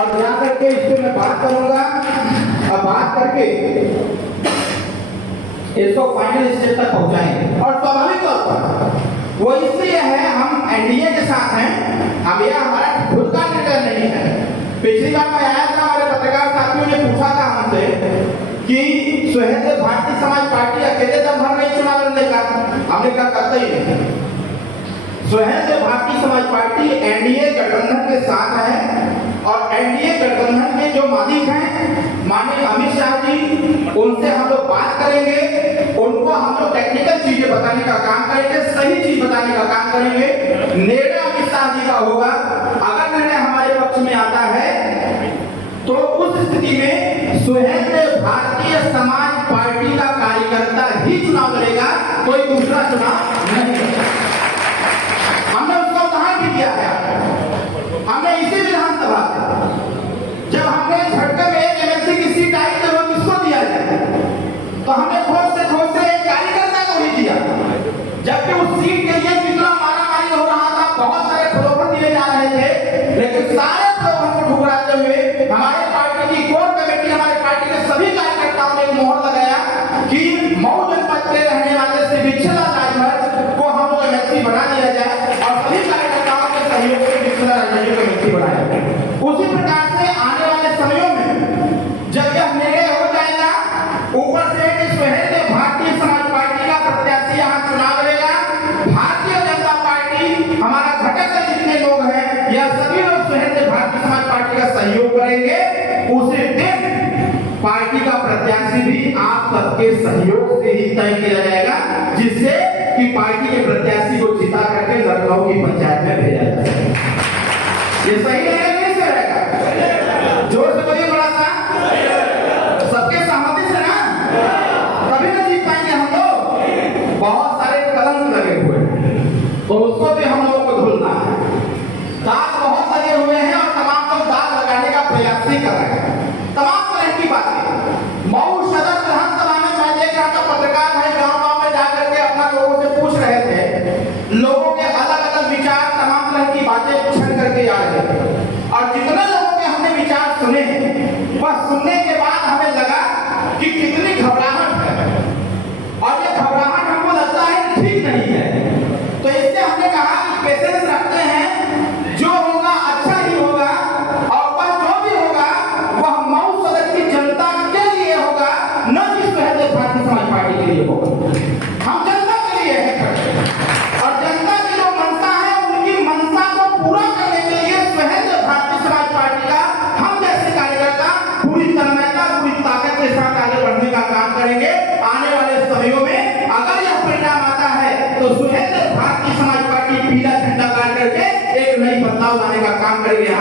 और जा करके इस पे मैं बात करूंगा और बात करके इसको फाइनल स्टेज तक पहुंचाएंगे। और स्वाभाविक तौर पर वो इसलिए है, हम एनडीए के साथ हैं, अब यह हमारा खुद का निर्णय नहीं है। पिछली बार मैं आया था, हमारे पत्रकार साथियों ने पूछा था हमसे कि सुहेलदेव भारतीय समाज पार्टी अकेले दम भर नहीं चुनाव लड़ने का, हमने कहा करते ही नहीं। सुहेलदेव भारतीय समाज पार्टी एनडीए गठबंधन के साथ है और एनडीए गठबंधन के जो मालिक हैं माननीय अमित शाह जी, उनसे हम लोग बात करेंगे, उनको हम लोग टेक्निकल चीजें बताने का काम करेंगे, सही चीज बताने का काम करेंगे। निर्णय अमित शाह जी का होगा। अगर निर्णय हमारे पक्ष में आता है तो उस स्थिति में सुहेलदेव भारतीय समाज पार्टी का कार्यकर्ता ही चुनाव लड़ेगा, कोई दूसरा चुनाव नहीं लड़ेगा। हमने उसका उदाहरण भी दिया है। हमने इसी विधानसभा जब हमने झटके में एक एमएलसी की सीट आई तो वो किसको दिया जाए, तो हमने ठोस से एक कार्यकर्ता को ही दिया, जबकि उस सीट के लिए कितना मारामारी हो रहा था, बहुत सारे प्रलोभन दिए जा रहे थे, लेकिन सारे प्रलोभन को ठुकराते हुए हमारे पार्टी की कोर कमेटी, हमारे पार्टी के सभी कार्यकर्ताओं ने मोहर लगाया कि मऊ जनपद के रहने वाले श्री विच्छलाल राजभर को हम लोग एमएलसी बना दिया जाए और सभी कार्यकर्ताओं के सहयोग से विच्छलाल राजभर को एमएलसी बनाया। उसी प्रकार से आने वाले समयों में जब यह निर्णय हो जाएगा, ऊपर से सुहेलदेव भारतीय समाज पार्टी का प्रत्याशी यहाँ चुनाव लड़ेगा, भारतीय जनता पार्टी हमारा घटक के जितने लोग हैं यह सभी लोग सुहेलदेव भारतीय समाज पार्टी का सहयोग करेंगे। उसी दिन पार्टी का प्रत्याशी भी आप सबके सहयोग से ही तय किया जाएगा, जिससे कि पार्टी के प्रत्याशी को जिता करके लखनऊ की पंचायत में भेजा जा सके। ये सही है, जोर से बोलिए बड़ा सा, सबके सहमति से ना, तभी ना जीत पाएंगे हम लोग। बहुत सारे कलंक लगे हुए हैं तो उसको भी हम लोगों को धुलना है। दाग बहुत लगे हुए हैं और तमाम लोग दाग लगाने का प्रयास ही कर रहे हैं, तमाम तरह की बातें। मऊ सदर विधानसभा में मैं देख रहा था, पत्रकार भाई गांव में जाकर के अपना लोगों से पूछ रहे थे, लोगों के अलग अलग विचार, तमाम तरह की बातें छन करके आ रहे थे और जितने लोगों के हमने विचार सुने, वह सुनने के बाद हमें लगा कि कितनी घबराहट है और ये घबराहट हमको लगता है ठीक नहीं है। तो इससे हमने कहा कि पेशेंस रखते हैं, जो होगा अच्छा ही होगा और वह जो भी होगा वह मऊ सदर की जनता के लिए होगा, न कि सुहेलदेव भारतीय समाज पार्टी के लिए होगा। हम जनता के लिए हैं और जनता की जो मनसा है उनकी मनसा को पूरा करने के लिए सुहेलदेव भारतीय समाज पार्टी का हम जैसे कार्यकर्ता पूरी तन्मयता, पूरी ताकत के साथ आगे बढ़ने का काम करेंगे। आने वाले समयों में अगर यह परिणाम आता है तो सुहेलदेव भारतीय समाज पार्टी पीला झंडा गाड़ करके एक नई बदलाव लाने का काम करेंगे।